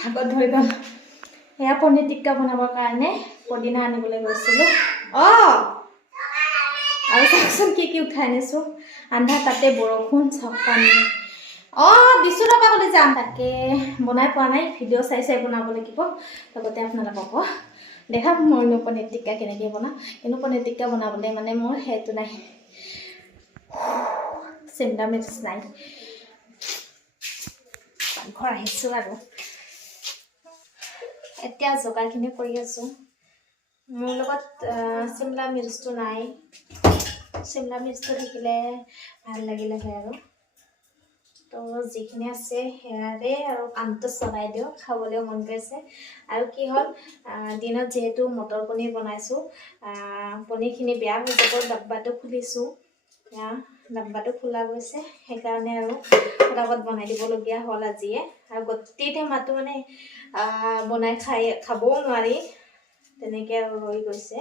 ভাগত ধৰি গ'ল এয়া পনীৰ টিক্কা বনাবৰ কাৰণে পদিনা আনিবলৈ গৈছিলোঁ আৰু চাওকচোন কি উঠাই আনিছোঁ আন্ধা তাতে বৰষুণ চাওক পানী দিছোঁ ৰ'বা বুলি যাম তাকে বনাই পোৱা নাই ভিডিঅ' চাই বনাব লাগিব লগতে আপোনালোকক দেখাম মইনো পনীৰ টিক্কা কেনেকৈ বনাওঁ কিন্তু পনীৰ টিক্কা বনাবলৈ মানে মোৰ সেইটো নাই চিমলা মিৰ্চ নাই ঘৰ আহিছোঁ আৰু এতিয়া যোগাৰখিনি কৰি আছোঁ মোৰ লগত চিমলা মিৰ্চটো নাই চিমলা মিৰ্চটো থাকিলে ভাল লাগিলে হয় আৰু তো যিখিনি আছে সেয়াৰে আৰু কামটো চলাই দিওঁ খাবলৈও মন গৈছে আৰু কি হ'ল দিনত যিহেতু মটৰ পনীৰ বনাইছোঁ পনীৰখিনি বেয়া হৈ যাব ডাব্বাটো খুলিছোঁ ডাব্বাটো খোলা গৈছে সেইকাৰণে আৰু ফটাফট বনাই দিবলগীয়া হ'ল আজিয়ে আৰু গোটেই টেমাটো মানে বনাই খাবও নোৱাৰি তেনেকৈ আৰু ৰৈ গৈছে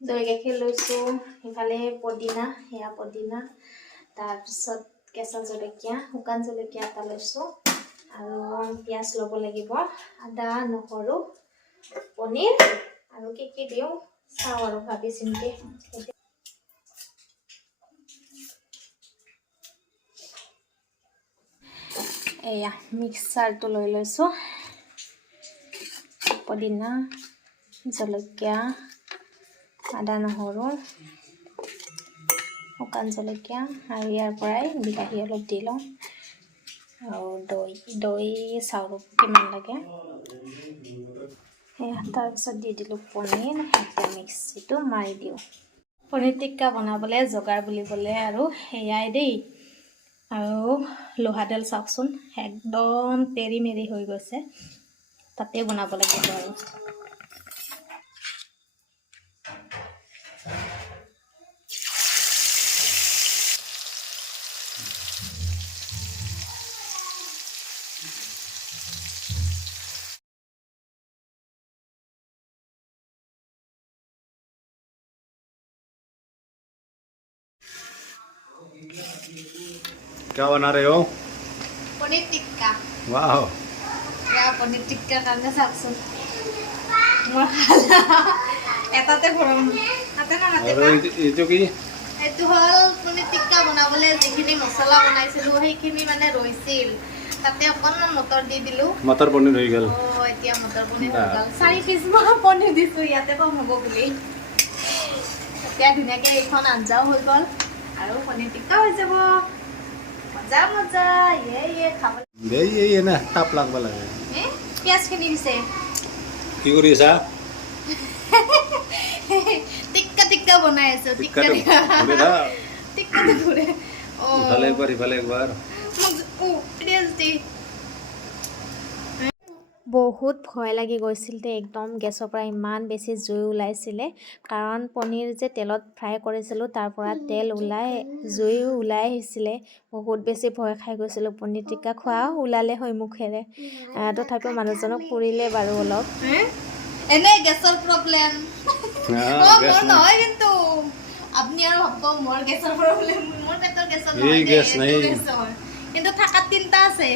দৈ গাখীৰ লৈছোঁ ইফালে পদিনা সেয়া পদিনা তাৰপিছত কেঁচা জলকীয়া শুকান জলকীয়া এটা লৈছোঁ আৰু পিঁয়াজ ল'ব লাগিব আদা নহৰু পনীৰ আৰু কি দিওঁ চাওঁ আৰু ভাবি চিন্তি এয়া মিক্সাৰটো লৈ লৈছোঁ পদিনা জলকীয়া আদা নহৰু শুকান জলকীয়া আৰু ইয়াৰ পৰাই বিলাহী অলপ দি লওঁ আৰু দৈ চাউল কিমান লাগে তাৰপিছত দি দিলোঁ পনীৰ এতিয়া মিক্সিটো মাৰি দিওঁ পনীৰ টিক্কা বনাবলৈ যোগাৰ বুলিবলৈ আৰু সেয়াই দেই আৰু লোহাডাল চাওকচোন একদম তেৰি মেৰি হৈ গৈছে তাতে বনাব লাগিব আৰু क्या बना रहे हो पनीर टिक्का वाह या पनीर टिक्का কাৰণে চাওকচোন মোৰ খালা এটাতে ভৰম আতে না নাতে এইটো কি এইটো হল পনীৰ টিক্কা বনাবলৈ যিখিনি মছলা বনাইছিলোঁ সেইখিনি মানে ৰৈছিল তাতে অকণমান মটৰ দি দিলোঁ মটৰ পনীৰ হৈ গ'ল এতিয়া মটৰ পনীৰ হৈ গ'ল 4 পিচ মান পনীৰ দিছোঁ ইয়াতে কম হ'ব বুলি এতিয়া ধুনীয়াকৈ এইখন আঞ্জাও হৈ গ'ল আৰু পনীৰ টিক্কা হৈ যাব মজা মজা ইয়ে খাব এই না তাপ লাগব লাগে পিঁয়াজখিনি দিছে কি কৰি আছা টিক্কা বনাই আছো টিক্কা ঘুৰে ইফালে একবাৰ বহুত ভয় লাগি গৈছিল দে একদম গেছৰ পৰা ইমান বেছি জুই ওলাইছিলে কাৰণ পনীৰ যে তেলত ফ্ৰাই কৰিছিলোঁ তাৰ পৰা তেল জুই ওলাই আহিছিলে বহুত বেছি ভয় খাই গৈছিলোঁ পনীৰ টিক্কা খোৱা ওলালে হয় মুখেৰে তথাপিও মানুহজনক পুৰিলে বাৰু অলপ এনে গেছৰ প্ৰব্লেম মোৰ নহয় কিন্তু আপনি আৰু ভাবব মোৰ গেছৰ প্ৰব্লেম মোৰ পেটৰ গেছৰ নহয় কিন্তু থাকাত তিনটা আছে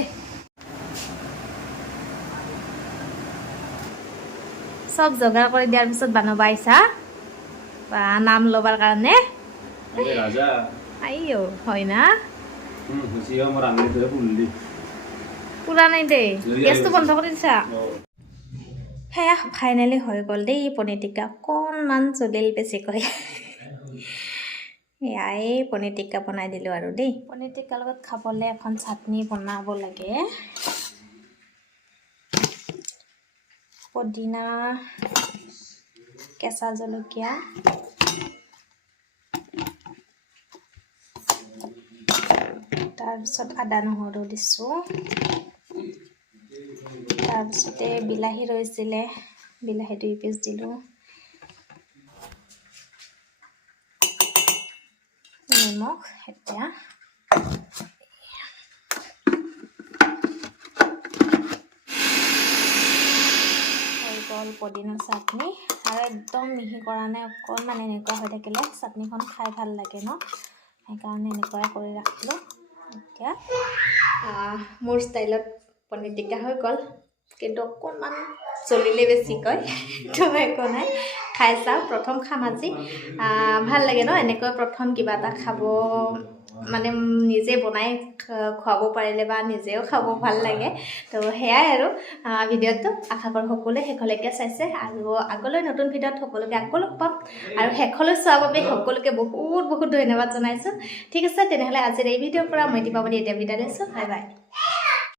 সব যোগাৰ কৰি দিয়াৰ পিছত বানাব আহিছা বা নাম ল'বৰ কাৰণে ৰাজা আইও হয় না হুচিয়া মোৰ আঙুলিটোহে পুৰলি পুৰা নাই দেই গেছটো বন্ধ কৰি দিছা সেয়া ফাইনেলি হৈ গ'ল দেই পনীৰ টিক্কা অকণমান জ্বলিল বেছিকৈ এয়াই পনীৰ টিক্কা বনাই দিলোঁ আৰু দেই পনীৰ টিক্কাৰ লগত খাবলৈ এখন চাটনি বনাব লাগে পদিনা কেঁচা জলকীয়া তাৰপিছত আদা নহৰু দিছোঁ তাৰপিছতে বিলাহী ৰৈছিলে বিলাহী 2 পিচ দিলোঁ নিমখ এতিয়া হৈ গ'ল পদিনা চাটনি আৰু একদম মিহি কৰা নাই অকণমান এনেকুৱা হৈ থাকিলে চাটনিখন খাই ভাল লাগে ন সেইকাৰণে এনেকুৱাই কৰি ৰাখিলোঁ এতিয়া মোৰ ষ্টাইলত পনীৰ টিক্কা হৈ গ'ল কিন্তু অকণমান চলিলে বেছিকৈ তো একো নাই খাই চাওঁ প্ৰথম খাম আজি ভাল লাগে ন এনেকৈ প্ৰথম কিবা এটা খাব মানে নিজে বনাই খুৱাব পাৰিলে বা নিজেও খাব ভাল লাগে তো সেয়াই আৰু ভিডিঅ'টো আশা কৰোঁ সকলোৱে শেষলৈকে চাইছে আৰু আগলৈ নতুন ভিডিঅ'ত সকলোকে আকৌ লগ পাম আৰু শেষলৈ চোৱাৰ বাবে সকলোকে বহুত বহুত ধন্যবাদ জনাইছোঁ ঠিক আছে তেনেহ'লে আজিৰ এই ভিডিঅ'ৰ পৰা মই দীপাৱলী এতিয়া বিদায় লৈছোঁ বাই বাই